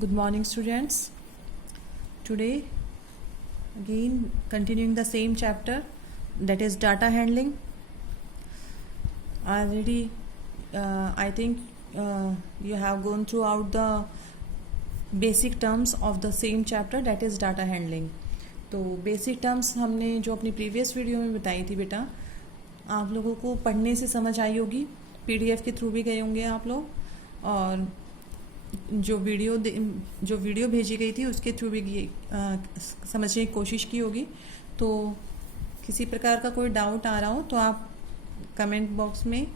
Good morning, students. Today, again continuing the same chapter, that is data handling. Already, I think you have gone throughout the basic terms of the same chapter, that is data handling. तो basic terms हमने जो अपनी previous video में बताई थी बेटा, आप लोगों को पढ़ने से समझ आई होगी, पीडीएफ के थ्रू भी गए होंगे आप लोग, और जो वीडियो भेजी गई थी उसके थ्रू भी समझने की कोशिश की होगी। तो किसी प्रकार का कोई डाउट आ रहा हो तो आप कमेंट बॉक्स में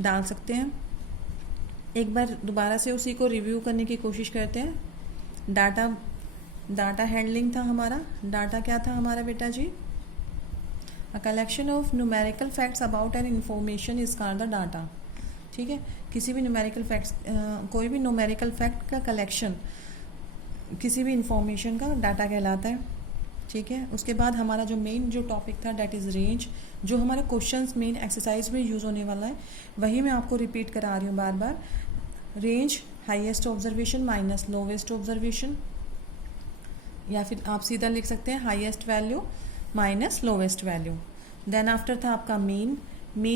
डाल सकते हैं। एक बार दोबारा से उसी को रिव्यू करने की कोशिश करते हैं। डाटा हैंडलिंग था हमारा। डाटा क्या था हमारा बेटा जी? A collection of numerical facts about an information is called the data. ठीक है, किसी भी न्यूमेरिकल फैक्ट्स, कोई भी न्यूमेरिकल फैक्ट का कलेक्शन किसी भी इंफॉर्मेशन का डाटा कहलाता है। ठीक है, उसके बाद हमारा जो मेन जो टॉपिक था डेट इज़ रेंज, जो हमारे क्वेश्चंस मेन एक्सरसाइज में यूज़ होने वाला है वही मैं आपको रिपीट करा रही हूँ बार बार। Range highest observation minus lowest observation, या फिर आप सीधा लिख सकते हैं highest value minus lowest value. Then after था आपका मीन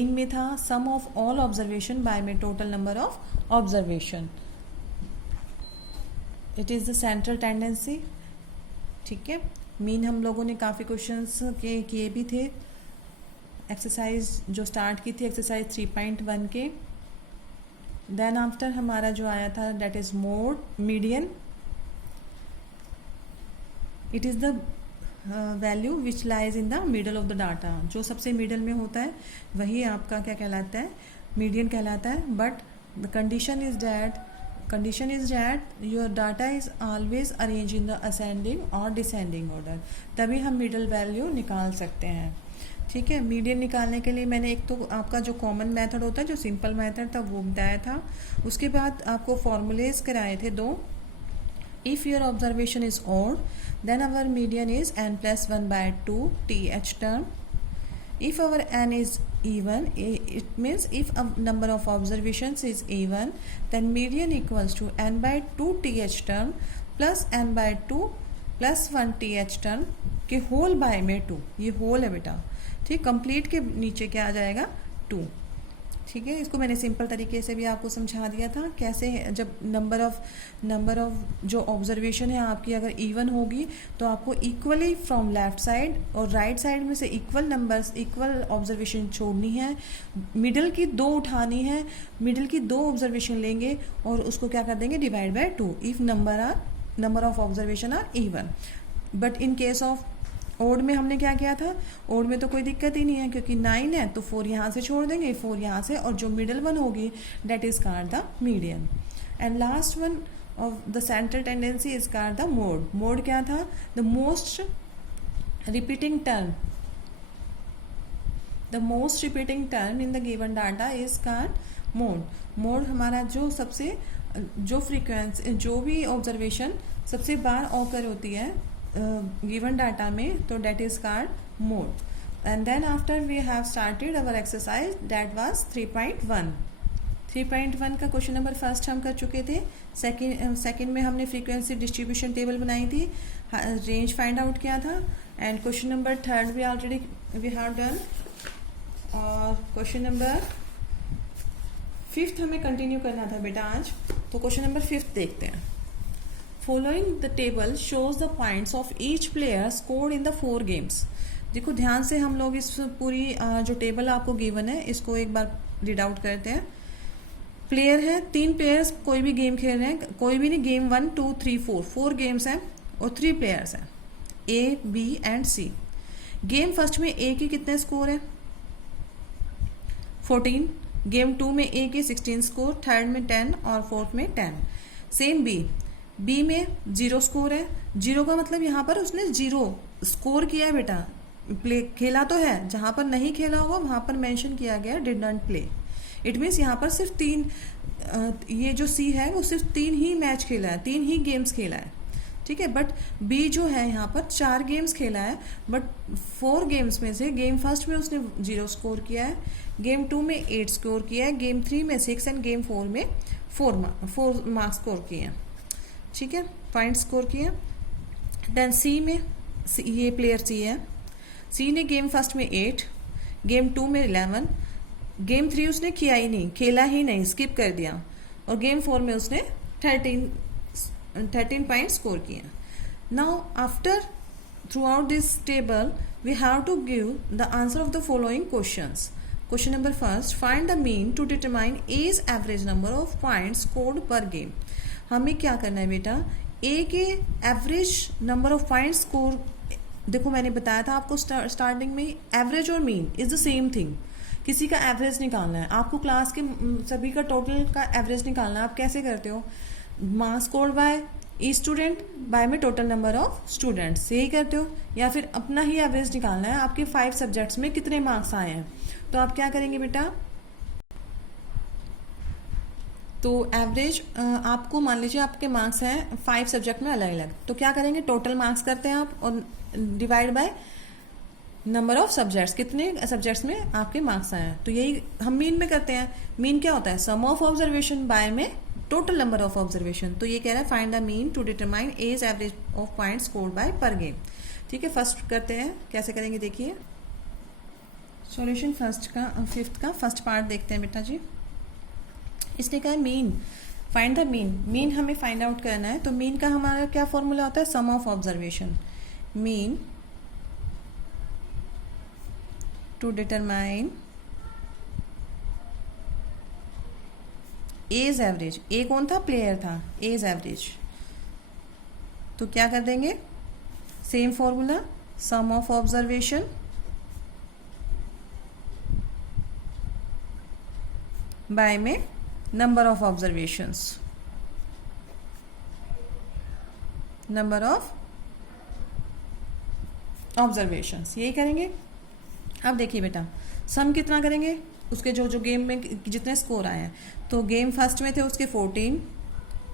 में था sum of all observation by में total number of observation. It is the central tendency. ठीक है, मीन हम लोगों ने काफ़ी क्वेश्चंस किए भी थे। एक्सरसाइज जो स्टार्ट की थी एक्सरसाइज 3.1 के। देन आफ्टर हमारा जो आया था that is mode median. It is the value which lies in the middle of the data, जो सबसे मिडल में होता है वही आपका क्या कहलाता है? मीडियन कहलाता है। But the condition is that your data is always arrange in the ascending और डिसेंडिंग ऑर्डर, तभी हम मिडल वैल्यू निकाल सकते हैं। ठीक है, मीडियन निकालने के लिए मैंने एक तो आपका जो कॉमन मेथड होता है, जो सिंपल मेथड था वो बताया था। उसके बाद आपको फॉर्मूलेज कराए थे दो। If your observation is odd, then our median is n plus 1 by 2 th term. If our n is even, it means if a number of observations is even, then median equals to n by 2 th term plus n by 2 plus 1 th term के whole bye में 2। ये whole है बेटा। ठीक, complete के नीचे क्या आ जाएगा? 2। ठीक है, इसको मैंने सिंपल तरीके से भी आपको समझा दिया था कैसे। जब नंबर ऑफ जो ऑब्जर्वेशन है आपकी अगर इवन होगी तो आपको इक्वली फ्रॉम लेफ्ट साइड और राइट साइड में से इक्वल नंबर्स, इक्वल ऑब्जर्वेशन छोड़नी है। मिडिल की 2 उठानी है, मिडिल की 2 ऑब्जर्वेशन लेंगे और उसको क्या कर देंगे? Divide by 2 if number of observation are even. But in case of odd में हमने क्या किया था? ओड में तो कोई दिक्कत ही नहीं है क्योंकि 9 है तो 4 यहाँ से छोड़ देंगे, 4 यहाँ से, और जो मिडल वन होगी that is called the median. And last one of the central tendency is called the mode. Mode क्या था? The most repeating term in the given data is called mode. Mode हमारा जो frequency, जो भी observation सबसे बार occur होती है given data में, तो that is called mode. And then after we have started our exercise that was 3.1। 3.1 का क्वेश्चन नंबर फर्स्ट हम कर चुके थे। सेकंड में हमने फ्रीक्वेंसी डिस्ट्रीब्यूशन टेबल बनाई थी, रेंज फाइंड आउट किया था। एंड क्वेश्चन नंबर थर्ड भी ऑलरेडी वी हैव डन, और क्वेश्चन नंबर 5th हमें कंटिन्यू करना था बेटा आज। तो क्वेश्चन नंबर 5 देखते हैं। Following the table shows the points of each player scored in the 4 games. देखो ध्यान से हम लोग इस पूरी जो टेबल आपको गिवन है इसको एक बार रीड आउट करते हैं। प्लेयर है 3 प्लेयर्स, कोई भी गेम खेल रहे हैं, कोई भी नहीं, गेम 1 2 3 4 गेम्स हैं और 3 प्लेयर्स हैं A B and C. Game first में ए की कितने स्कोर है? 14। गेम 2 में ए के 16 स्कोर, थर्ड में 10 और फोर्थ में 10। सेम बी में 0 स्कोर है। 0 का मतलब यहाँ पर उसने 0 स्कोर किया है बेटा, प्ले खेला तो है। जहाँ पर नहीं खेला होगा वहाँ पर मेंशन किया गया did not play. It means यहाँ पर सिर्फ 3, ये जो सी है वो सिर्फ 3 ही मैच खेला है, 3 ही गेम्स खेला है। ठीक है, बट बी जो है यहाँ पर 4 गेम्स खेला है, बट 4 गेम्स में से गेम फर्स्ट में उसने 0 स्कोर किया है, गेम 2 में 8 स्कोर किया है, गेम 3 में 6 एंड गेम 4 में 4 मार्क्स स्कोर किए हैं। ठीक है, पॉइंट स्कोर किए। देन सी में ये प्लेयर सी है, सी ने गेम फर्स्ट में 8, गेम 2 में 11, गेम 3 उसने किया ही नहीं, खेला ही नहीं, स्किप कर दिया, और गेम 4 में उसने 13 पॉइंट स्कोर किए। Now after through out this table we have to give the answer of the following questions. Question number first, find the mean to determine as average number of points scored per game. हमें क्या करना है बेटा, A के average number of points score, देखो मैंने बताया था आपको स्टार्टिंग में, एवरेज और mean is the same thing. किसी का एवरेज निकालना है आपको, क्लास के सभी का टोटल का एवरेज निकालना है। आप कैसे करते हो, marks scored by each student by में टोटल नंबर ऑफ स्टूडेंट्स, यही करते हो। या फिर अपना ही एवरेज निकालना है, आपके 5 सब्जेक्ट्स में कितने मार्क्स आए हैं, तो आप क्या करेंगे बेटा, तो एवरेज आपको मान लीजिए आपके मार्क्स हैं 5 सब्जेक्ट में अलग अलग, तो क्या करेंगे, टोटल मार्क्स करते हैं आप और divide by number of subjects, कितने सब्जेक्ट्स में आपके मार्क्स आए हैं। तो यही हम मीन में करते हैं। मीन क्या होता है, सम ऑफ ऑब्जर्वेशन बाय में टोटल नंबर ऑफ ऑब्जर्वेशन। तो ये कह रहा है find the mean to determine as average of point scored by per game. ठीक है, फर्स्ट करते हैं, कैसे करेंगे देखिए। सॉल्यूशन फिफ्थ का फर्स्ट पार्ट देखते हैं बेटा जी। इसने कहा है mean, find the mean. Mean हमें फाइंड आउट करना है, तो मीन का हमारा क्या फॉर्मूला होता है, sum of observation. Mean to determine as average, A कौन था, प्लेयर था, एज एवरेज, तो क्या कर देंगे, same formula, sum of observation by में number of observations, number of observations, यही करेंगे। अब देखिए बेटा, सम कितना करेंगे, उसके जो गेम में जितने स्कोर आए हैं, तो गेम फर्स्ट में थे उसके 14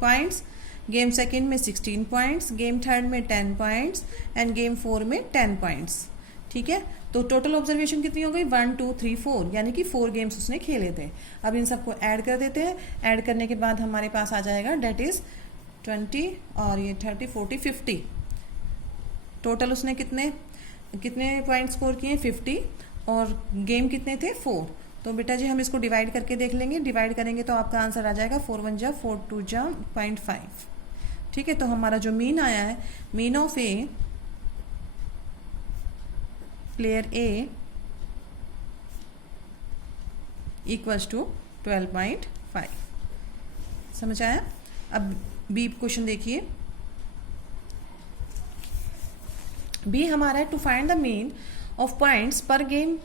पॉइंट्स, गेम सेकंड में 16 पॉइंट्स, गेम थर्ड में 10 पॉइंट्स एंड गेम 4 में 10 पॉइंट्स। ठीक है, तो टोटल ऑब्जर्वेशन कितनी हो गई, 1 2 3 4, यानी कि 4 गेम्स उसने खेले थे। अब इन सबको ऐड कर देते हैं, ऐड करने के बाद हमारे पास आ जाएगा डेट इज 20 और ये 30 40 50। टोटल उसने कितने पॉइंट स्कोर किए, 50, और गेम कितने थे, 4। तो बेटा जी हम इसको डिवाइड करके देख लेंगे, डिवाइड करेंगे तो आपका आंसर आ जाएगा 4 1 जा 4 2 जा 0.5। ठीक है, तो हमारा जो मीन आया है, mean of A, player A equals to 12.5। समझ आया। अब बी क्वेश्चन देखिए। बी हमारा है, to find the mean of points पर game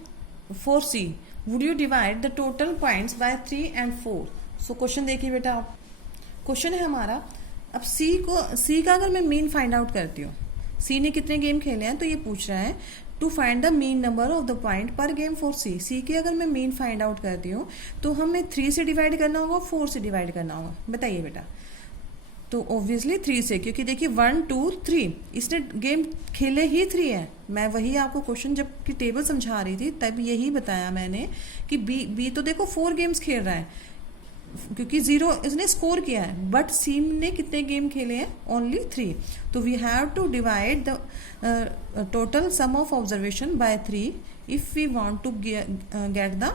for C, would you divide the total points by 3 and 4। So question देखिए बेटा, आप क्वेश्चन है हमारा, अब सी का अगर मैं मीन फाइंड आउट करती हूँ, सी ने कितने गेम खेले हैं, तो ये पूछ रहा है to find the mean number of the point per game for C. C के अगर मैं मीन फाइंड आउट करती हूँ तो हमें 3 से डिवाइड करना होगा, 4 से डिवाइड करना होगा, बताइए बेटा। तो ऑब्वियसली 3 से, क्योंकि देखिए 1 2 3 इसने गेम खेले ही 3 है। मैं वही आपको क्वेश्चन जब की टेबल समझा रही थी तब यही बताया मैंने कि बी तो देखो 4 गेम्स खेल रहा है, क्योंकि 0 इसने स्कोर किया है, बट सी ने कितने गेम खेले हैं, ओनली 3। तो we have to divide the total sum of observation by 3 if we want to get the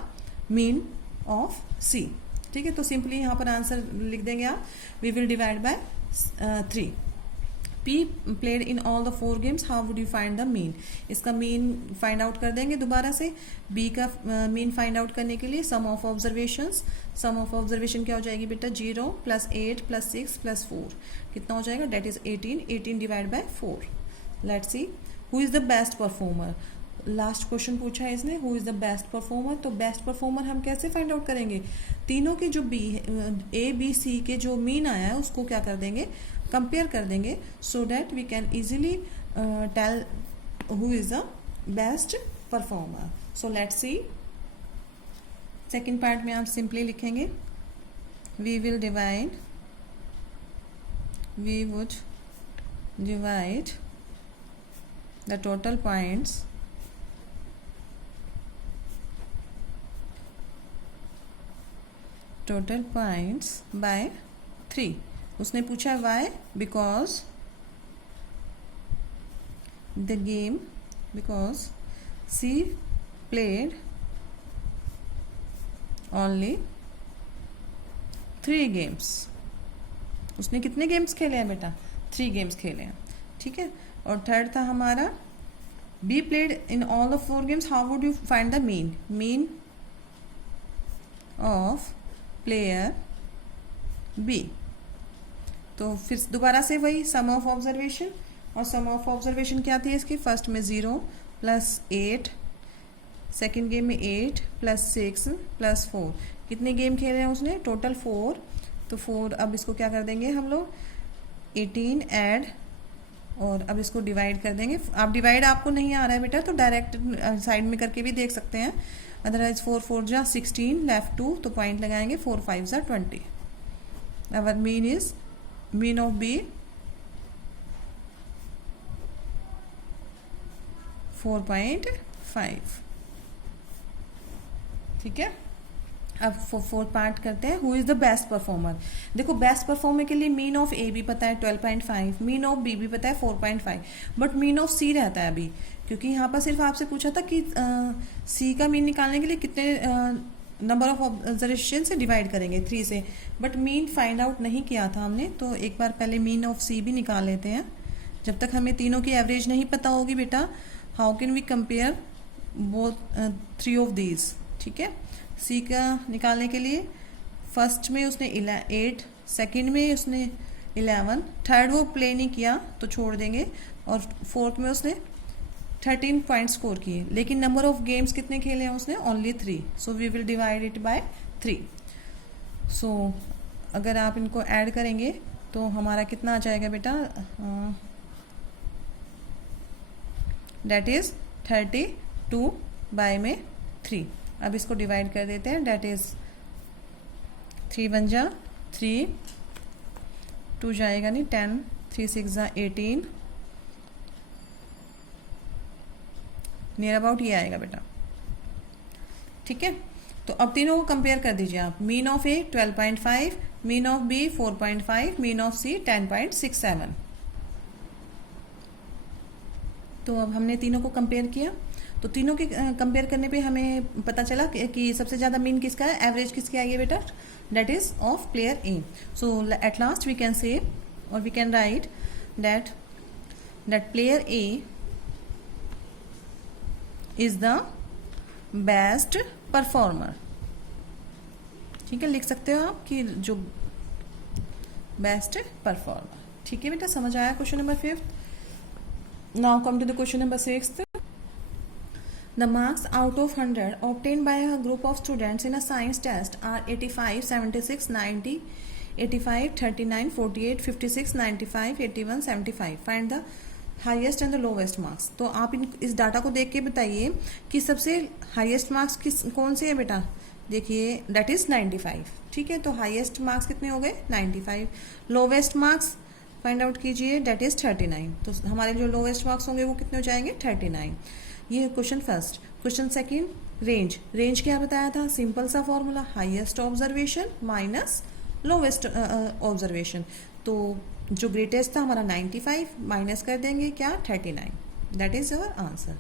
mean of C. ठीक है, तो सिंपली यहाँ पर आंसर लिख देंगे आप, we will divide by 3। P played in all the 4 games, how would you find the mean। इसका mean find out कर देंगे दोबारा से। B का मीन फाइंड आउट करने के लिए sum of observations, sum of observation क्या हो जाएगी बेटा, 0 + 8 + 6 + 4 कितना हो जाएगा, that is 18। 18 divide by 4। Let's see who is the best performer. Last question पूछा है इसने, who is the best performer. तो बेस्ट परफॉर्मर हम कैसे फाइंड आउट करेंगे, तीनों के जो ए बी सी के जो मीन आया है उसको क्या कर देंगे, कंपेयर कर देंगे, so that we can easily tell who is the best performer. So let's see, second part में आप सिंपली लिखेंगे, we would divide the total points by 3। उसने पूछा why, because the game, because C played only 3 games. उसने कितने games खेले हैं बेटा? 3 गेम्स खेले हैं, ठीक है। और थर्ड था हमारा B played in all the 4 games, how would you find the mean of player B. तो फिर दोबारा से वही सम ऑफ ऑब्जर्वेशन, और सम ऑफ ऑब्जर्वेशन क्या थी इसकी? फर्स्ट में 0 प्लस 8, सेकेंड गेम में 8 प्लस 6 प्लस 4। कितने गेम खेले हैं उसने? टोटल 4। तो 4, अब इसको क्या कर देंगे हम लोग? 18 ऐड, और अब इसको डिवाइड कर देंगे। आप डिवाइड आपको नहीं आ रहा है बेटा तो डायरेक्ट साइड में करके भी देख सकते हैं, अदरवाइज 4 4 जा 16, लेफ्ट 2, तो पॉइंट लगाएंगे, 4 5 जा 20। Our mean is mean of B 4.5, ठीक है। अब 4 पार्ट करते हैं। Who is the best performer? देखो बेस्ट परफॉर्मर के लिए मीन ऑफ ए भी पता है 12.5, मीन ऑफ बी भी पता है 4.5, बट मीन ऑफ सी रहता है अभी, क्योंकि यहाँ पर सिर्फ आपसे पूछा था कि सी का मीन निकालने के लिए कितने नंबर ऑफ ऑब्जर्वेशन से डिवाइड करेंगे, 3 से, बट मीन फाइंड आउट नहीं किया था हमने। तो एक बार पहले मीन ऑफ सी भी निकाल लेते हैं। जब तक हमें तीनों की एवरेज नहीं पता होगी बेटा, how can we compare both 3 of these, ठीक है। सी का निकालने के लिए फर्स्ट में उसने 8, सेकंड में उसने 11, थर्ड वो प्ले नहीं किया तो छोड़ देंगे, और फोर्थ में उसने 13 पॉइंट स्कोर किए, लेकिन नंबर ऑफ गेम्स कितने खेले हैं उसने? Only 3, so we will divide it by 3। So अगर आप इनको ऐड करेंगे तो हमारा कितना आ जाएगा बेटा? डेट इज 32 बाय में 3। अब इसको डिवाइड कर देते हैं, डेट इज 3 बन जा 3, 2 जाएगा नहीं 10, 3 6 जा 18, नियर अबाउट ये आएगा बेटा, ठीक है। तो अब तीनों को कंपेयर कर दीजिए आप। Mean of A 12.5, mean of B 4.5, mean of C 10.67। तो अब हमने तीनों को कंपेयर किया, तो तीनों के कंपेयर करने पे हमें पता चला कि सबसे ज़्यादा मीन किसका है, एवरेज किसकी आई है बेटा? That is of player A. So at last we can say, और we can write that player A is the best performer, ठीक है। लिख सकते हो आप कि जो बेस्ट परफॉर्मर, ठीक है बेटा। समझ आया question number 5th। Now come to the question number 6th। The marks out of 100 obtained by a group of students in a science test are 85, 76, 90, 85, 39, 48, 56, 95, 81, 75. Find the highest and the lowest marks. तो आप इस data को देख के बताइए कि सबसे highest marks कौन से है बेटा? देखिए दैट इज 95, ठीक है। तो हाईएस्ट मार्क्स कितने हो गए? 95। लोवेस्ट मार्क्स फाइंड आउट कीजिए, दैट इज 39। तो हमारे जो लोवेस्ट मार्क्स होंगे वो कितने हो जाएंगे? 39। ये question first. Question second, range. Range क्या बताया था? सिंपल सा formula, highest observation minus lowest observation. तो जो ग्रेटेस्ट था हमारा 95, माइनस कर देंगे क्या? 39। That is our answer.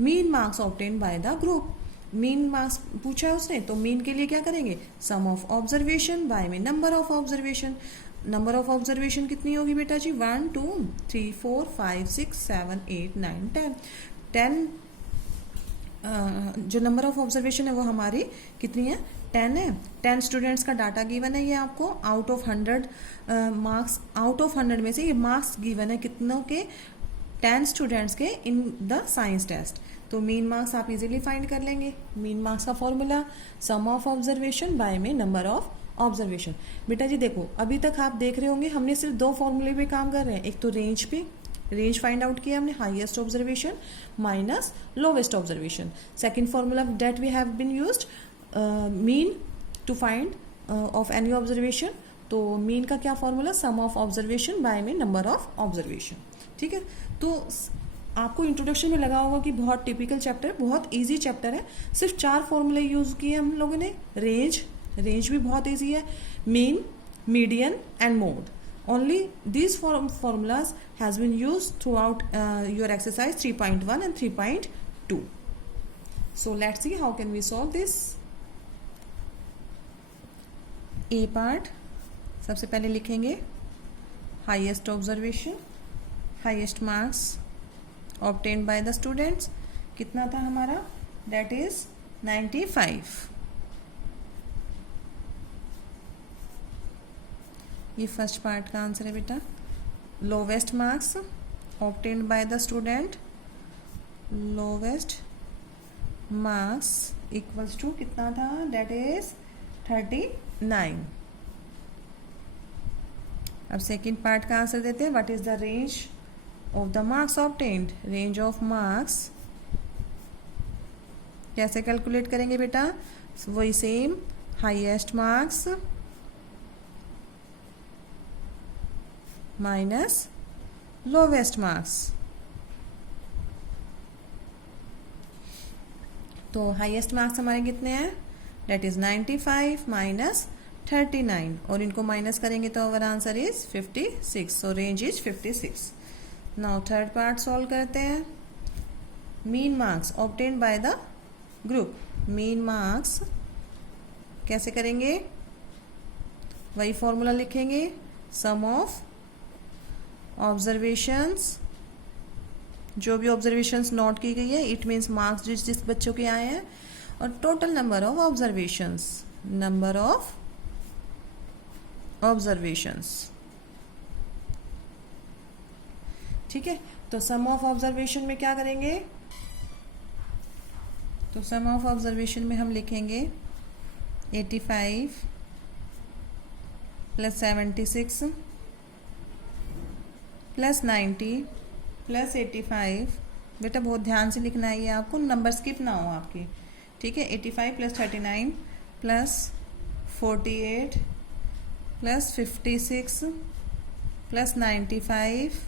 Mean marks obtain by the group. Mean marks पूछा है उसने, तो मीन के लिए क्या करेंगे? सम ऑफ ऑब्जर्वेशन बाय में number of observation. Number of observation कितनी होगी बेटा जी? 1 2 3 4 5 6 7 8 9 10। 10 जो नंबर ऑफ ऑब्जर्वेशन है वो हमारी कितनी है? 10 है। 10 स्टूडेंट्स का डाटा गिवन है ये आपको। Out of 100 marks, out of 100 में से ये मार्क्स गिवन है कितनों के? 10 स्टूडेंट्स के इन द साइंस टेस्ट। तो मीन मार्क्स आप इजीली फाइंड कर लेंगे। मीन मार्क्स का formula sum of observation by में नंबर ऑफ ऑब्जर्वेशन। बेटा जी देखो, अभी तक आप देख रहे होंगे हमने सिर्फ 2 फॉर्मूले पे काम कर रहे हैं। एक तो रेंज पे, रेंज फाइंड आउट किया हमने, highest observation minus lowest observation. Second formula that we have been used, mean to find of any observation. तो मीन का क्या formula? Sum of observation by में नंबर ऑफ ऑब्जर्वेशन, ठीक है। तो आपको इंट्रोडक्शन में लगा होगा कि बहुत टिपिकल चैप्टर, बहुत इजी चैप्टर है। सिर्फ 4 फॉर्मूले यूज किए हम लोगों ने। रेंज, रेंज भी बहुत इजी है। Mean, median and mode, only these formulas has been used throughout your exercise 3.1 and 3.2. So let's see how can we solve this. A part, सबसे पहले लिखेंगे highest observation, highest marks obtained by the students कितना था हमारा, that is 95. ये first part का answer है बेटा. Lowest marks obtained by the student, lowest marks equals to कितना था, दैट इज 39. अब सेकेंड पार्ट का आंसर देते हैं. What is the range of the marks obtained, range of marks कैसे कैलकुलेट करेंगे बेटा, वही same, highest marks minus lowest marks. तो हाईएस्ट मार्क्स हमारे कितने हैं, डेट इज 95 माइनस 39 और इनको माइनस करेंगे तो our answer is 56. So range is 56. Now third part solve करते हैं. Mean marks obtained by the group, mean marks कैसे करेंगे, वही फॉर्मूला लिखेंगे, सम ऑफ ऑब्जर्वेशंस, जो भी ऑब्जर्वेशंस नोट की गई है, इट मीन्स मार्क्स जिस जिस बच्चों के आए हैं, और total number of observations, number of observations. ठीक है. तो सम ऑफ ऑब्जर्वेशन में क्या करेंगे, तो सम ऑफ ऑब्जर्वेशन में हम लिखेंगे 85 प्लस 76 प्लस 90 प्लस 85. बेटा बहुत ध्यान से लिखना है ये, आपको नंबर स्किप ना हो आपकी. ठीक है. 85 plus 39 plus 48 plus 56 plus 95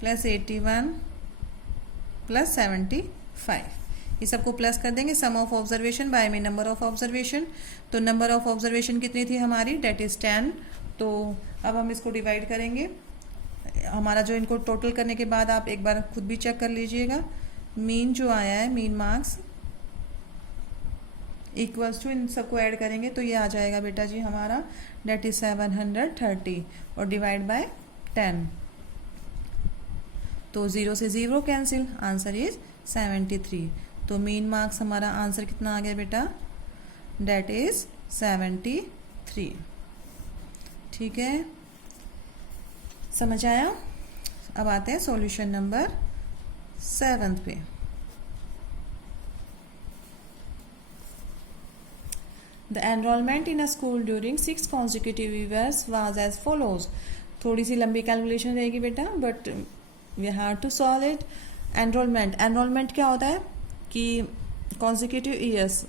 plus 81 plus 75. ये सबको प्लस कर देंगे. सम ऑफ ऑब्जर्वेशन बाय में नंबर ऑफ ऑब्जर्वेशन. तो नंबर ऑफ ऑब्जर्वेशन कितनी थी हमारी, डेट इज 10. तो अब हम इसको डिवाइड करेंगे. हमारा जो इनको टोटल करने के बाद आप एक बार खुद भी चेक कर लीजिएगा. मीन जो आया है, मीन मार्क्स इक्वल्स टू, इन सबको ऐड करेंगे तो ये आ जाएगा बेटा जी हमारा, डेट इज 730 और डिवाइड बाय 10. तो 0 से 0 कैंसिल, आंसर इज 73. तो मीन मार्क्स हमारा आंसर कितना आ गया बेटा, डेट इज 73. ठीक है, समझ आया. अब आते हैं सॉल्यूशन नंबर 7 पे. The enrolment in a school during 6 consecutive years was as follows. थोड़ी सी लंबी कैलकुलेशन रहेगी बेटा, but we have to solve it. Enrolment क्या होता है कि consecutive ईयर्स,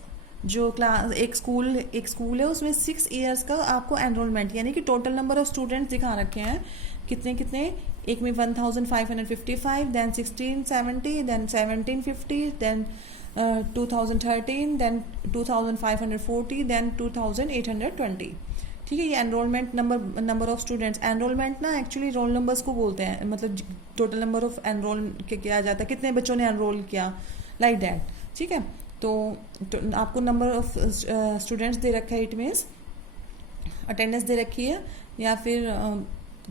जो क्लास एक स्कूल है उसमें 6 ईयर्स का आपको एनरोलमेंट, यानी कि टोटल नंबर ऑफ स्टूडेंट्स दिखा रखे हैं कितने कितने. एक में 1555, then 1670, then 1750, then 2013, then 2540, then 2820. ठीक है. ये enrolment number of students. Enrolment ना एक्चुअली रोल नंबर्स को बोलते हैं, मतलब टोटल नंबर ऑफ एनरोल किया जाता है, कितने बच्चों ने एनरोल किया, लाइक दैट. ठीक है. तो आपको नंबर ऑफ स्टूडेंट्स दे रखा है, इट मीन्स अटेंडेंस दे रखी है, या फिर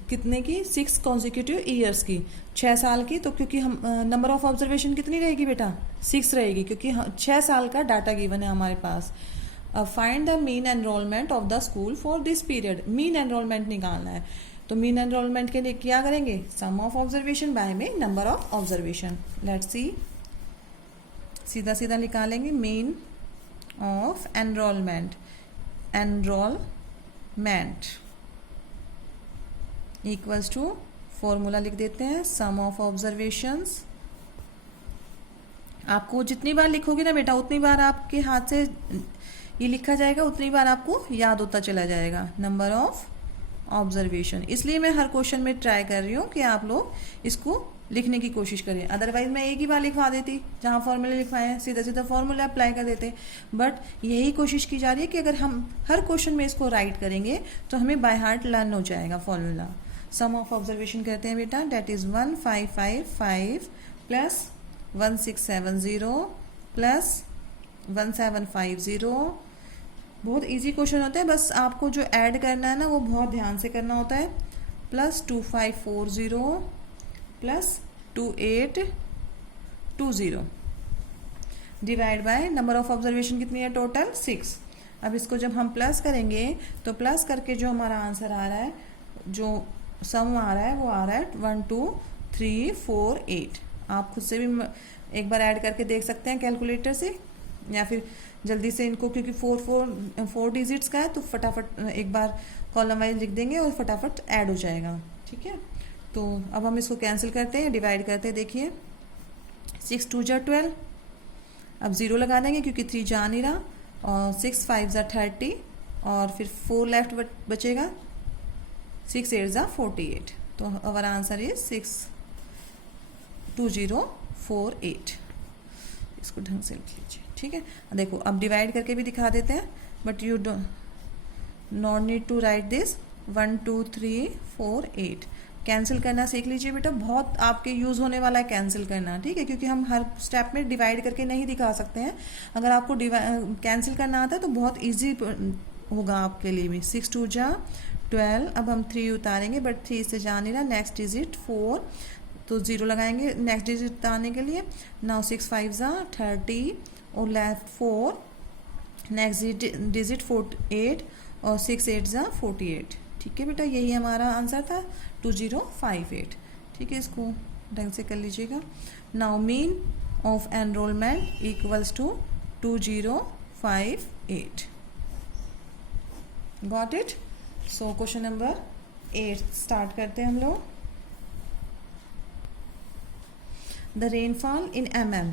कितने की, 6 consecutive ईयर्स की, 6 साल की. तो क्योंकि हम नंबर ऑफ ऑब्जर्वेशन कितनी रहेगी बेटा, 6 रहेगी, क्योंकि 6 साल का डाटा गिवन है हमारे पास. Find the mean enrolment of the school for this period. Mean enrolment निकालना है. तो मीन एनरोलमेंट के लिए क्या करेंगे, सम ऑफ ऑब्जर्वेशन बाय में number of observation. Let's see, सीधा सीधा निकालेंगे. Mean of enrolment equals to, formula लिख देते हैं, सम ऑफ ऑब्जर्वेशंस. आपको जितनी बार लिखोगे ना बेटा, उतनी बार आपके हाथ से ये लिखा जाएगा, उतनी बार आपको याद होता चला जाएगा. Number of observation. इसलिए मैं हर क्वेश्चन में ट्राई कर रही हूँ कि आप लोग इसको लिखने की कोशिश करें, अदरवाइज मैं एक ही बार लिखवा देती, जहाँ फॉर्मूले लिखवाए हैं सीधा सीधा फॉर्मूला अप्लाई कर देते। बट यही कोशिश की जा रही है कि अगर हम हर क्वेश्चन में इसको राइट करेंगे तो हमें बाय हार्ट लर्न हो जाएगा फॉर्मूला। सम ऑफ ऑब्जर्वेशन करते हैं बेटा, डेट इज 1555 प्लस 1670 प्लस 1750। बहुत इजी क्वेश्चन होता है, बस आपको जो ऐड करना है ना वो बहुत ध्यान से करना होता है। Plus 2540 plus 2820 divide by number of observation कितनी है टोटल 6। अब इसको जब हम प्लस करेंगे तो प्लस करके जो हमारा आंसर आ रहा है, जो सम आ रहा है वो आ रहा है 12348। आप खुद से भी एक बार ऐड करके देख सकते हैं कैलकुलेटर से, या फिर जल्दी से इनको, क्योंकि 4 डिजिट्स का है तो फटाफट एक बार कॉलम वाइज लिख देंगे और फटाफट ऐड हो जाएगा। ठीक है, तो अब हम इसको कैंसिल करते हैं, डिवाइड करते हैं। देखिए 6 2 जा 12, अब 0 लगा देंगे क्योंकि 3 जा नहीं रहा, और 6 5 जा 30 और फिर 4 लेफ्ट बचेगा, 6 8 जा 48। तो हमारा आंसर इज 62048। इसको ढंग से लिख लीजिए। ठीक है, देखो अब डिवाइड करके भी दिखा देते हैं, but you not need to write this 1 2 3 4 8। Cancel करना सीख लीजिए बेटा, बहुत आपके यूज़ होने वाला है कैंसिल करना। ठीक है, क्योंकि हम हर स्टेप में डिवाइड करके नहीं दिखा सकते हैं। अगर आपको कैंसिल करना आता है तो बहुत इजी होगा आपके लिए भी। 6 2 जा 12, अब हम 3 उतारेंगे बट 3 से जा नहीं रहा, नेक्स्ट डिजिट 4 तो 0 लगाएंगे नेक्स्ट डिजिट उतारने के लिए। नाउ 6 5 जा 30 और लेफ्ट 4, नेक्स्ट डिजिट 48 और 6 8 जा 48। ठीक है बेटा, यही हमारा आंसर था 2058। ठीक है, इसको ढंग से कर लीजिएगा। Now mean of enrolment equals to 2058। Got it? So question number 8 start करते हैं हम लोग। द रेनफॉल इन mm,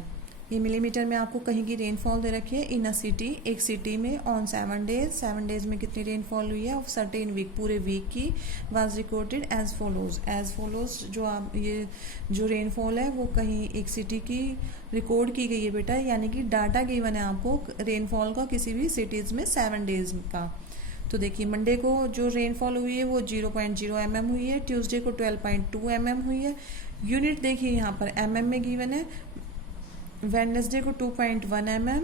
ये मिलीमीटर में आपको कहीं की रेनफॉल दे रखी है। इन अ सिटी, एक सिटी में ऑन 7 डेज, 7 डेज में कितनी रेनफॉल हुई है ऑफ सर्टेन वीक, पूरे वीक की, वाज रिकॉर्डेड एज फॉलोज। जो आप ये जो रेनफॉल है वो कहीं एक सिटी की रिकॉर्ड की गई है बेटा, यानी कि डाटा गिवन है आपको रेनफॉल का किसी भी सिटीज़ में 7 डेज का। तो देखिए मंडे को जो रेनफॉल हुई है वो 0.0 mm हुई है, ट्यूसडे को 12.2 mm हुई है। यूनिट देखिए यहाँ पर mm में गिवन है। वेडनेसडे को 2.1 mm,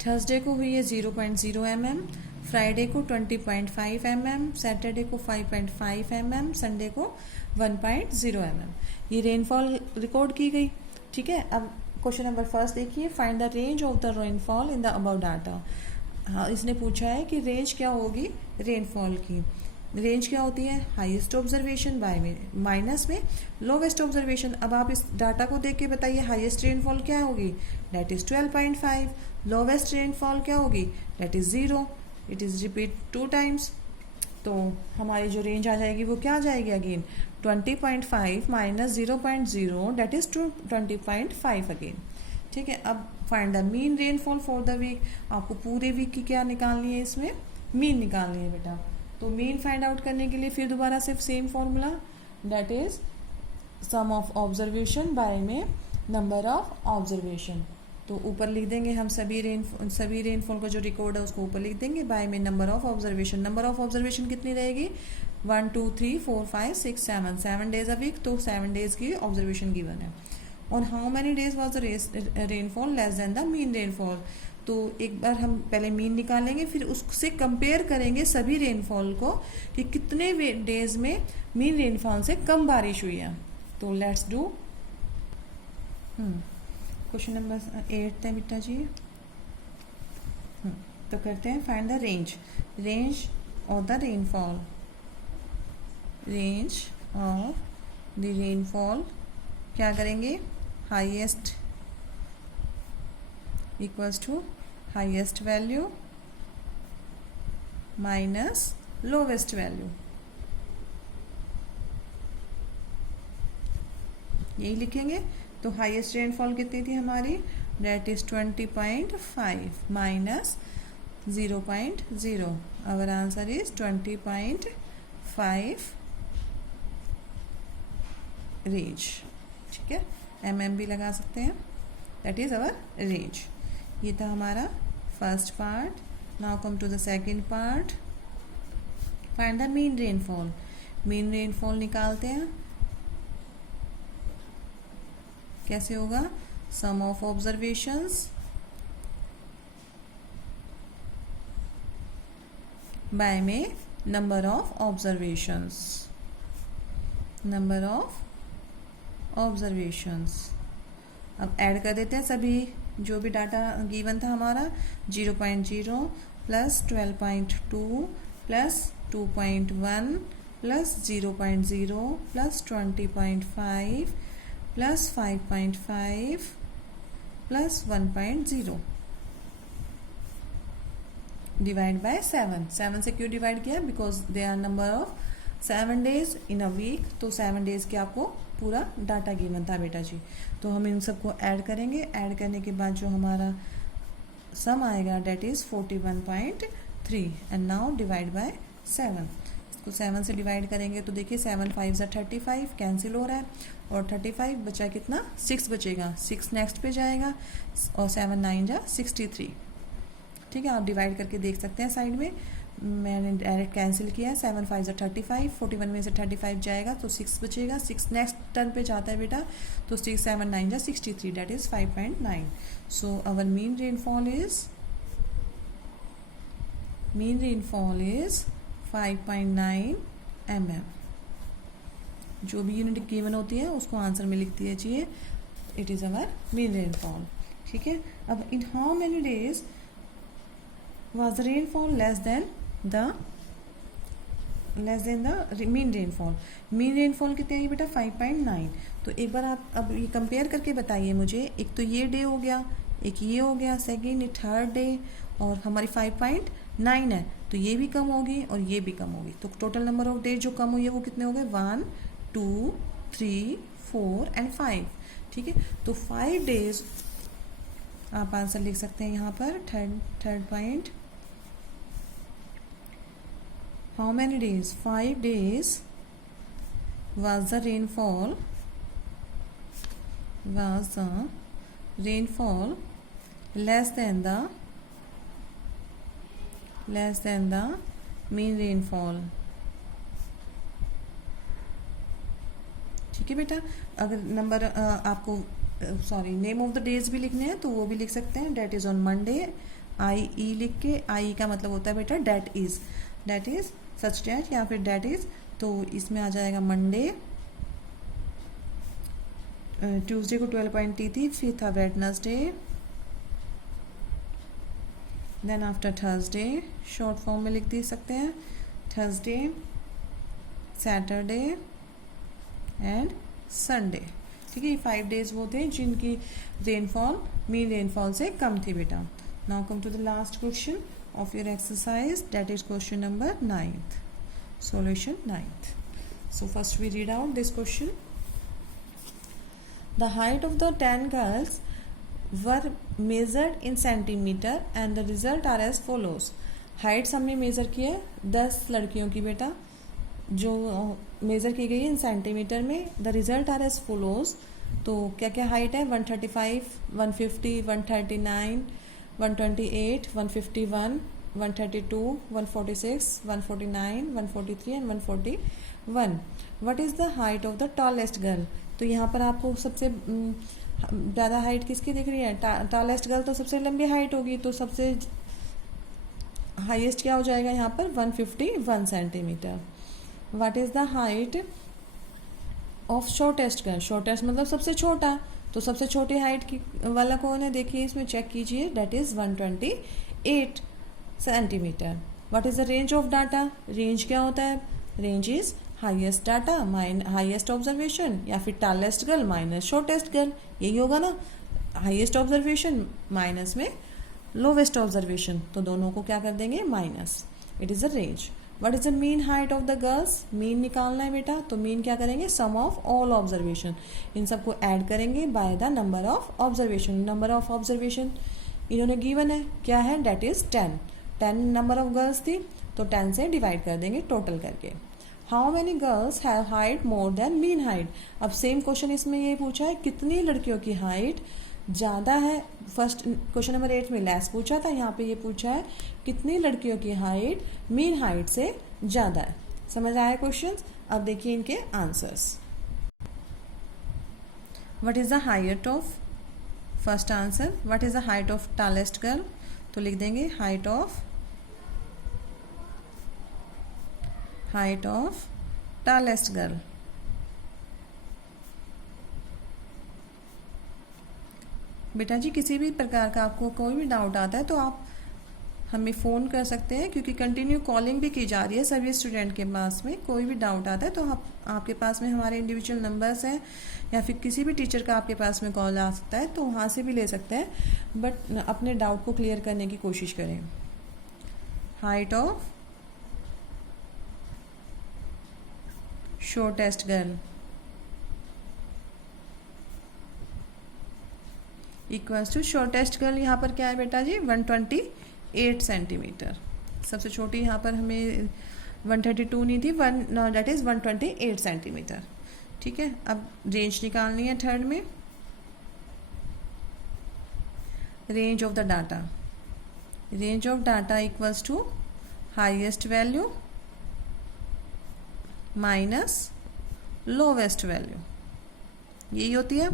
थर्सडे को हुई है 0.0 mm, फ्राइडे को 20.5 mm, सैटरडे को 5.5 mm, संडे को 1.0 mm। ये रेनफॉल रिकॉर्ड की गई। ठीक है, अब क्वेश्चन नंबर फर्स्ट देखिए, find the range of the rainfall in the above data. हाँ, इसने पूछा है कि रेंज क्या होगी रेनफॉल की। रेंज क्या होती है? हाईएस्ट ऑब्जर्वेशन बाय में, माइनस में लोवेस्ट ऑब्जर्वेशन। अब आप इस डाटा को देख के बताइए हाईएस्ट रेनफॉल क्या होगी, डेट इज 12.5। लोवेस्ट रेनफॉल क्या होगी, that is 0। It is repeat 2 times, तो हमारी जो रेंज आ जाएगी वो क्या आ जाएगी again 20.5 minus 0.0, that is 20.5 again. ठीक है, अब find the mean rainfall for the week. आपको पूरे वीक की क्या निकालनी है, इसमें मीन निकालनी है बेटा। तो मीन फाइंड आउट करने के लिए फिर दोबारा से same formula, that is sum of observation by में नंबर ऑफ ऑब्जर्वेशन। तो ऊपर लिख देंगे हम सभी रेनफॉल का जो रिकॉर्ड है उसको ऊपर लिख देंगे, बाय में number of observation. Number of observation कितनी रहेगी 1 2 3 4 5 6 7 डेज अ वीक, तो 7 डेज की ऑब्जर्वेशन गिवन है। और how many days was the rainfall less than the mean rainfall. तो एक बार हम पहले मीन निकालेंगे, फिर उससे कंपेयर करेंगे सभी रेनफॉल को कि कितने डेज में मीन रेनफॉल से कम बारिश हुई है। तो लेट्स डू क्वेश्चन नंबर 8 है बेटा जी। तो करते हैं find the range of the rainfall. Range of the rainfall क्या करेंगे, highest equals to highest value minus lowest value, यही लिखेंगे। तो हाईएस्ट रेनफॉल कितनी थी हमारी, that is 20.5 minus 0.0. Our answer is 20.5 range. ठीक है, mm भी लगा सकते हैं. That is our range. ये था हमारा first part. Now come to the second part. Find the mean rainfall. Mean rainfall निकालते हैं. कैसे होगा? सम ऑफ ऑब्जर्वेशंस बाय में number of observations. Number of observations. अब ऐड कर देते हैं सभी जो भी डाटा गिवन था हमारा. 0.0 plus 12.2 plus 2.1 plus 0.0 plus 20.5 plus 5.5 plus 1.0 divide by 7. 7 से क्यों डिवाइड किया? Because they are number of 7 days in a week. तो 7 डेज के आपको पूरा डाटा गिवन था बेटा जी. तो हम इन सबको ऐड करेंगे. ऐड करने के बाद जो हमारा सम आएगा that is 41.3 and now divide by 7. इसको 7 से डिवाइड करेंगे तो देखिए 7 5 35 कैंसिल हो रहा है और 35 बचा कितना? 6 बचेगा. 6 नेक्स्ट पे जाएगा और 7 9 जा 63. ठीक है, आप डिवाइड करके देख सकते हैं साइड में. मैंने डायरेक्ट कैंसिल किया है. 7 5 35. 41 में से 35 जाएगा तो 6 बचेगा. 6 नेक्स्ट टर्न पे जाता है बेटा तो 6 7 9 जा 63. That is 5.9. So our mean rainfall is 5.9 mm. जो भी यूनिट गिवन होती है उसको आंसर में लिख दीजिए. It is our mean rainfall. ठीक है, अब in how many days was the rainfall less than the mean rainfall. mean rainfall कितनी है बेटा? 5.9. तो एक बार आप अब ये कंपेयर करके बताइए मुझे. एक तो ये डे हो गया, एक ये हो गया, सेकेंड ये थर्ड डे और हमारी 5.9 है तो ये भी कम होगी और ये भी कम होगी. तो टोटल नंबर ऑफ डेज जो कम हुई है वो कितने हो गए? 1 2 3 4 एंड 5. ठीक है, तो 5 डेज आप आंसर लिख सकते हैं यहाँ पर. Third point. How many days? 5 days was the rainfall less than the mean rainfall. ठीक है बेटा, अगर नंबर आपको नेम ऑफ द डेज भी लिखने हैं तो वो भी लिख सकते हैं. Date is on Monday. I लिख के, आई का मतलब होता है बेटा डेट इज सच डेट या फिर डेट इज. तो इसमें आ जाएगा मंडे. ट्यूसडे को 12.3 थी. फिर था Wednesday. Then after Thursday short form में लिख दे सकते हैं. Thursday, Saturday and Sunday. ठीक है, ये 5 डेज वो थे जिनकी रेनफॉल मीन रेनफॉल से कम थी बेटा. Now come to the last question of your exercise, that is question number 9th. Solution 9th. So first we read out this question. The height of the 10 girls were measured in centimeter and the result are as follows. heights हमने measure की है 10 लड़कियों की बेटा, जो measure की गई है इन सेंटीमीटर में. The result are as follows. तो क्या क्या हाइट है? 135, 150, 139, 128, 151, 132, 146, 149, 143 and 141. What is the height of the tallest girl? तो यहाँ पर आपको सबसे ज़्यादा हाइट किसकी दिख रही है? टॉलेस्ट गर्ल तो सबसे लंबी हाइट होगी, तो सबसे हाईएस्ट क्या हो जाएगा यहाँ पर? 151 centimetre. What is the height of shortest girl? Shortest मतलब सबसे छोटा, तो सबसे छोटी हाइट की वाला कौन है? देखिए इसमें चेक कीजिए. That is 128 centimetre. What is the range of data? Range क्या होता है? Range is highest data highest observation या फिर tallest girl minus shortest girl. यही होगा ना, हाईएस्ट ऑब्जर्वेशन माइनस में लोवेस्ट ऑब्जर्वेशन, तो दोनों को क्या कर देंगे? Minus. It is a range. What is the mean height of the girls? Mean निकालना है बेटा, तो मीन क्या करेंगे? Sum of all observation. इन सबको ऐड करेंगे by the number of observation. Number of observation इन्होंने गिवन है क्या है? That is 10. 10 number of girls थी तो 10 से डिवाइड कर देंगे टोटल करके। How many girls have height more than mean height. अब सेम क्वेश्चन इसमें ये पूछा है कितनी लड़कियों की हाइट ज़्यादा है। फर्स्ट क्वेश्चन नंबर 8 में लेस पूछा था, यहाँ पे ये पूछा है कितनी लड़कियों की हाइट मीन हाइट से ज़्यादा है। समझ आया क्वेश्चन। अब देखिए इनके answers. What is the height of, first answer what is the height of tallest girl, तो लिख देंगे हाइट ऑफ टॉलेस्ट गर्ल। बेटा जी किसी भी प्रकार का आपको कोई भी डाउट आता है तो आप हमें फ़ोन कर सकते हैं, क्योंकि कंटिन्यू कॉलिंग भी की जा रही है सभी स्टूडेंट के पास में। कोई भी डाउट आता है तो आपके पास में हमारे इंडिविजुअल नंबर्स हैं, या फिर किसी भी टीचर का आपके पास में कॉल आ सकता है तो वहाँ से भी ले सकते हैं, बट अपने डाउट को क्लियर करने की कोशिश करें। Height of shortest girl equals to shortest girl, यहाँ पर क्या है बेटा जी 128 सेंटीमीटर। सबसे छोटी यहाँ पर हमें 132 नहीं थी, दैट इज़ 128 सेंटीमीटर। ठीक है, अब रेंज निकालनी है थर्ड में। Range of the data, range of data equals to highest value minus lowest value, यही होती है।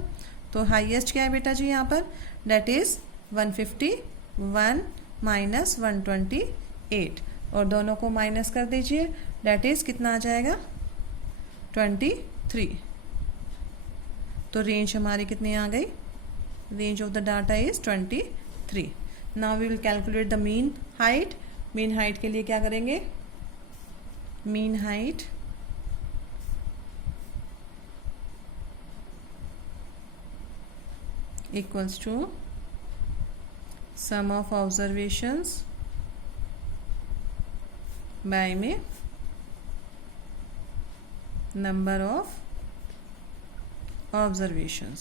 तो हाईएस्ट क्या है बेटा जी यहाँ पर, डेट इज़ 151 माइनस 128, और दोनों को माइनस कर दीजिए, डेट इज़ कितना आ जाएगा 23। तो रेंज हमारी कितनी आ गई, range of the data is 23। Now we will calculate the mean height. Mean height के लिए क्या करेंगे, mean height equals to sum of observations by में number of observations।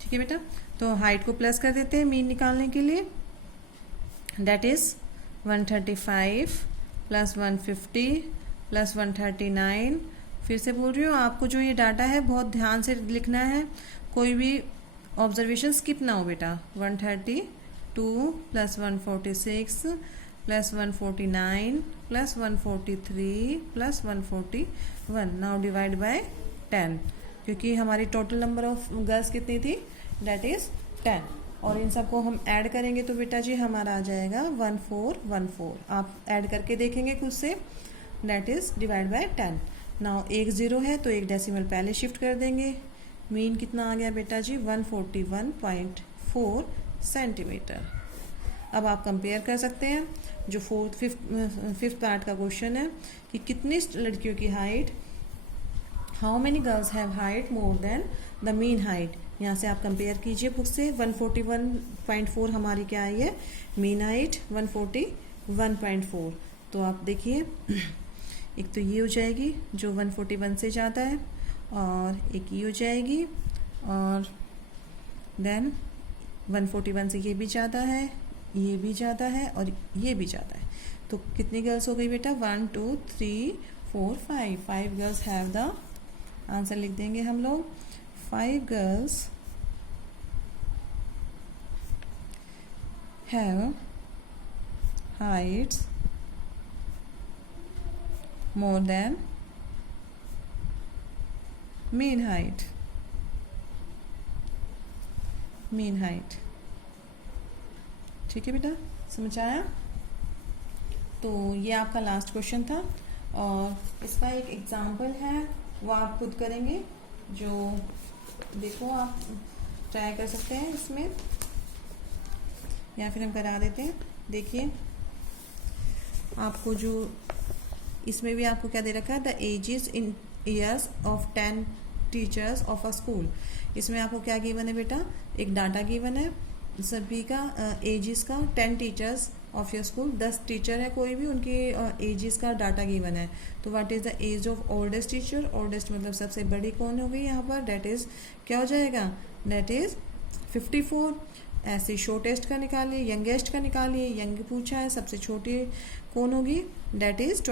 ठीक है बेटा, तो हाइट को प्लस कर देते हैं मीन निकालने के लिए, डेट इज 135 प्लस 150 प्लस 139। फिर से बोल रही हूँ, आपको जो ये डाटा है बहुत ध्यान से लिखना है, कोई भी ऑब्जर्वेशन स्किप ना हो बेटा। 132 plus 146 plus 149 plus 143 plus 141। Now divide bye 10, क्योंकि हमारी टोटल नंबर ऑफ गर्ल्स कितनी थी, डेट इज़ 10, और इन सबको हम ऐड करेंगे तो बेटा जी हमारा आ जाएगा 1414। आप ऐड करके देखेंगे खुद से, that is divide by 10। Now एक ज़ीरो है तो एक डेसिमल पहले शिफ्ट कर देंगे। मीन कितना आ गया बेटा जी 141.4 सेंटीमीटर। अब आप कंपेयर कर सकते हैं जो फिफ्थ पार्ट का क्वेश्चन है कि कितनी लड़कियों की height, how many girls have height more then the mean height. यहाँ से आप कंपेयर कीजिए बुक से। 141.4 हमारी क्या आई है, मीन हाइट 141.4। तो आप देखिए एक तो ये हो जाएगी जो 141 से ज़्यादा है, और एक ये हो जाएगी, और देन 141 से ये भी ज़्यादा है, ये भी ज़्यादा है, और ये भी ज़्यादा है। तो कितनी गर्ल्स हो गई बेटा, 1 2 3 4 5 गर्ल्स हैव द आंसर लिख देंगे हम लोग। 5 girls have Heights more than mean height। mean height, ठीक है बेटा, समझ आया। तो ये आपका लास्ट क्वेश्चन था, और इसका एक एग्जाम्पल है वो आप खुद करेंगे, जो देखो आप ट्राई कर सकते हैं इसमें, या फिर हम करा देते हैं। देखिए आपको जो इसमें भी आपको क्या दे रखा है, the ages in years of 10 teachers of a school. इसमें आपको क्या गिवन है बेटा, एक डाटा गिवन है सभी का एजेस का, 10 teachers of your school, 10 teacher है कोई भी, उनके एजेस का डाटा गिवन है। तो what is the age of oldest teacher, oldest मतलब सबसे बड़ी कौन हो गई यहाँ पर, डेट इज़ क्या हो जाएगा, डेट इज़ 54। ऐसे शॉर्टेस्ट का निकालिए, यंगेस्ट का निकालिए, यंग पूछा है, सबसे छोटी कौन होगी, डेट इज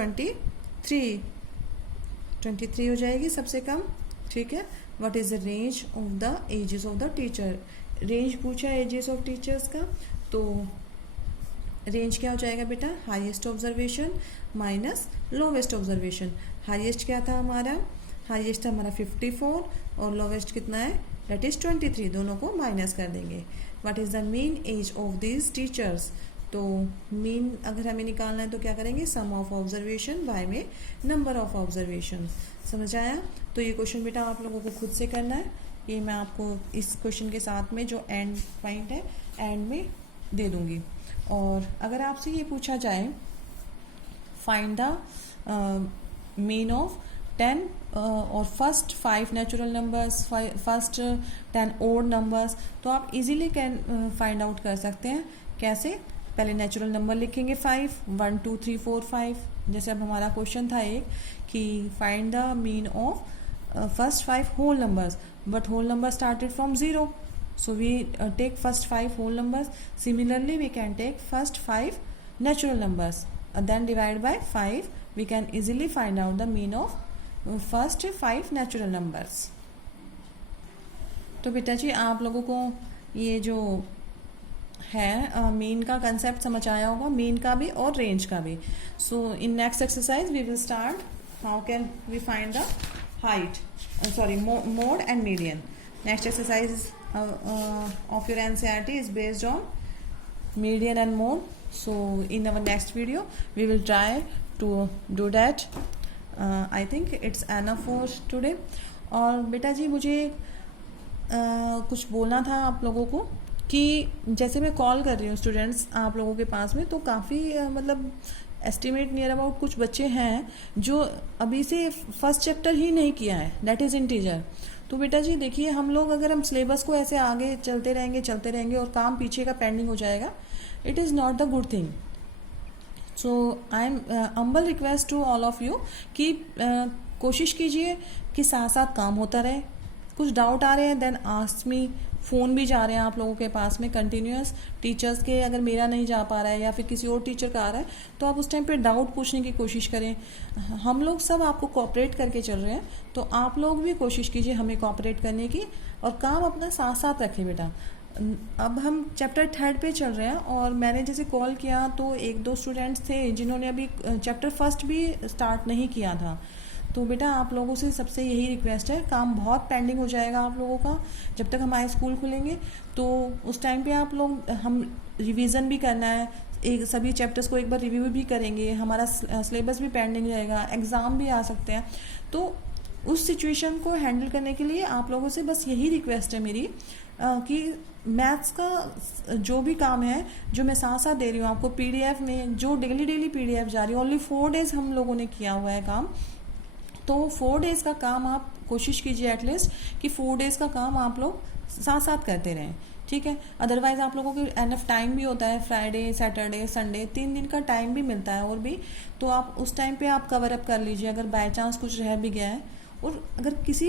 23 हो जाएगी सबसे कम, ठीक है। What is the range of the ages of the teacher, range पूछा है एजेस ऑफ टीचर्स का, तो रेंज क्या हो जाएगा बेटा, highest observation minus lowest observation. Highest क्या था हमारा, हाईएस्ट हमारा 54 और लोवेस्ट कितना है, दैट इज 23, दोनों को माइनस कर देंगे। What is the mean age of these teachers, तो मीन अगर हमें निकालना है तो क्या करेंगे, सम ऑफ ऑब्जर्वेशन बाय में नंबर ऑफ ऑब्जर्वेशन। समझ आया। तो ये क्वेश्चन बेटा आप लोगों को खुद से करना है, ये मैं आपको इस क्वेश्चन के साथ में जो एंड पॉइंट है एंड में दे दूंगी। और अगर आपसे ये पूछा जाए फाइंड द मीन ऑफ 10 और first 5 natural numbers, first 10 odd numbers, तो आप इजीली कैन फाइंड आउट कर सकते हैं। कैसे, पहले नेचुरल नंबर लिखेंगे 5, 1 2 3 4 5, जैसे अब हमारा क्वेश्चन था एक कि find the mean of first 5 whole numbers, but whole number started from 0, so we take first 5 whole numbers. Similarly we can take first 5 natural numbers, then divide by 5, we can easily find out the mean of first 5 natural numbers. तो बेटा जी आप लोगों को ये जो है mean का concept समझ आया होगा, मीन का भी और रेंज का भी। So in next exercise we will start how can we find the height, sorry mode and median. Next exercise of your NCERT is based on median and mode. So in our next video we will try to do that. I think it's enough for today. और बेटा जी मुझे कुछ बोलना था आप लोगों को कि जैसे मैं कॉल कर रही हूँ स्टूडेंट्स आप लोगों के पास में, तो काफ़ी मतलब एस्टिमेट नियर अबाउट कुछ बच्चे हैं जो अभी से फर्स्ट चैप्टर ही नहीं किया है, दैट इज़ इंटीजर। तो बेटा जी देखिए हम लोग अगर हम सिलेबस को ऐसे आगे चलते रहेंगे और काम पीछे का पेंडिंग हो जाएगा, it is not the good thing. So I am humble request to all of you कि कोशिश कीजिए कि साथ साथ काम होता रहे। कुछ डाउट आ रहे हैं देन आस्क मी, फ़ोन भी जा रहे हैं आप लोगों के पास में कंटिन्यूअस, टीचर्स के अगर मेरा नहीं जा पा रहा है या फिर किसी और टीचर का आ रहा है तो आप उस टाइम पे डाउट पूछने की कोशिश करें। हम लोग सब आपको कोऑपरेट करके चल रहे हैं, तो आप लोग भी कोशिश कीजिए हमें कोऑपरेट करने की और काम अपना साथ साथ रखें बेटा। अब हम चैप्टर 3 पे चल रहे हैं और मैंने जैसे कॉल किया तो 1-2 स्टूडेंट्स थे जिन्होंने अभी चैप्टर 1 भी स्टार्ट नहीं किया था। तो बेटा आप लोगों से सबसे यही रिक्वेस्ट है, काम बहुत पेंडिंग हो जाएगा आप लोगों का जब तक हमारे स्कूल खुलेंगे, तो उस टाइम पे आप लोग हम रिवीजन भी करना है, एक सभी चैप्टर्स को एक बार रिव्यू भी करेंगे, हमारा सिलेबस भी पेंडिंग रहेगा, एग्ज़ाम भी आ सकते हैं। तो उस सिचुएशन को हैंडल करने के लिए आप लोगों से बस यही रिक्वेस्ट है मेरी कि मैथ्स का जो भी काम है जो मैं साथ साथ दे रही हूँ आपको PDF में, जो डेली PDF जा रही है, ओनली 4 डेज़ हम लोगों ने किया हुआ है काम, तो 4 डेज़ का काम आप कोशिश कीजिए एटलीस्ट कि 4 डेज़ का काम आप लोग साथ साथ करते रहें, ठीक है। अदरवाइज़ आप लोगों को एनफ टाइम भी होता है, फ्राइडे सैटरडे संडे 3 दिन का टाइम भी मिलता है और भी, तो आप उस टाइम पे आप कवर अप कर लीजिए अगर बाय चांस कुछ रह भी गया है। और अगर किसी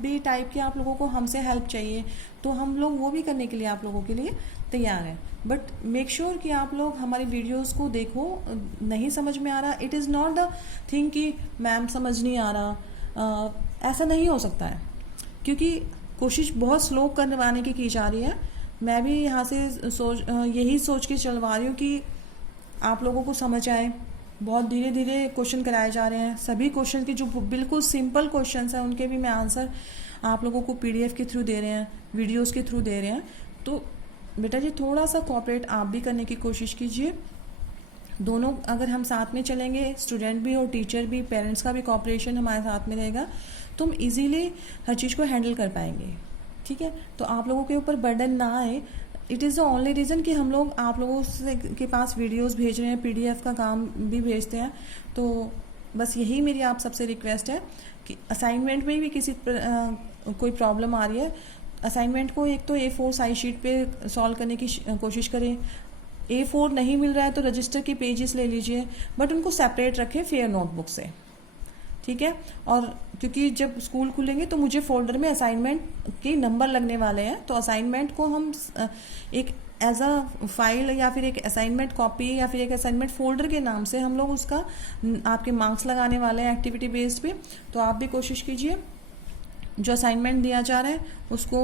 भी टाइप की आप लोगों को हमसे हेल्प चाहिए तो हम लोग वो भी करने के लिए आप लोगों के लिए तैयार हैं, बट मेक श्योर कि आप लोग हमारी वीडियोस को देखो। नहीं समझ में आ रहा, it is not the thing कि मैम समझ नहीं आ रहा, ऐसा नहीं हो सकता है, क्योंकि कोशिश बहुत स्लो करवाने की जा रही है। मैं भी यहाँ से यही सोच के चलवा रही हूँ कि आप लोगों को समझ आए। बहुत धीरे धीरे क्वेश्चन कराए जा रहे हैं, सभी क्वेश्चन के जो बिल्कुल सिंपल क्वेश्चंस हैं उनके भी मैं आंसर आप लोगों को PDF के थ्रू दे रहे हैं, वीडियोस के थ्रू दे रहे हैं। तो बेटा जी थोड़ा सा कोऑपरेट आप भी करने की कोशिश कीजिए। दोनों अगर हम साथ में चलेंगे, स्टूडेंट भी और टीचर भी, पेरेंट्स का भी कोऑपरेशन हमारे साथ में रहेगा, तो हम ईजीली हर चीज़ को हैंडल कर पाएंगे, ठीक है। तो आप लोगों के ऊपर बर्डन ना आए, it is the only reason कि हम लोग आप लोगों के पास वीडियोस भेज रहे हैं, PDF का काम भी भेजते हैं। तो बस यही मेरी आप सबसे रिक्वेस्ट है कि असाइनमेंट में भी किसी कोई प्रॉब्लम आ रही है, असाइनमेंट को एक तो A4 साइज शीट पे सॉल्व करने की कोशिश करें। A4 नहीं मिल रहा है तो रजिस्टर के पेजेस ले लीजिए, बट उनको सेपरेट रखें फेयर नोटबुक से, ठीक है। और क्योंकि जब स्कूल खुलेंगे तो मुझे फोल्डर में असाइनमेंट के नंबर लगने वाले हैं, तो असाइनमेंट को हम एक एज अ फाइल या फिर एक असाइनमेंट कॉपी या फिर एक असाइनमेंट फोल्डर के नाम से हम लोग उसका आपके मार्क्स लगाने वाले हैं एक्टिविटी बेस्ड पे। तो आप भी कोशिश कीजिए जो असाइनमेंट दिया जा रहा है उसको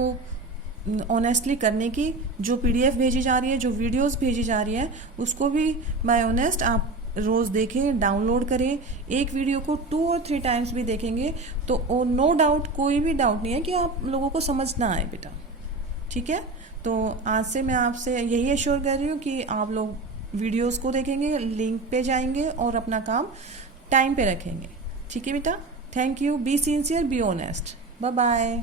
ऑनेस्टली करने की, जो पीडीएफ भेजी जा रही है, जो वीडियोस भेजी जा रही है, उसको भी बाय ऑनेस्ट आप रोज़ देखें, डाउनलोड करें। एक वीडियो को 2 और 3 टाइम्स भी देखेंगे तो नो डाउट, कोई भी डाउट नहीं है कि आप लोगों को समझ ना आए बेटा, ठीक है। तो आज से मैं आपसे यही एश्योर कर रही हूँ कि आप लोग वीडियोस को देखेंगे, लिंक पे जाएंगे और अपना काम टाइम पे रखेंगे, ठीक है बेटा। Thank you, be sincere, be honest, bye bye.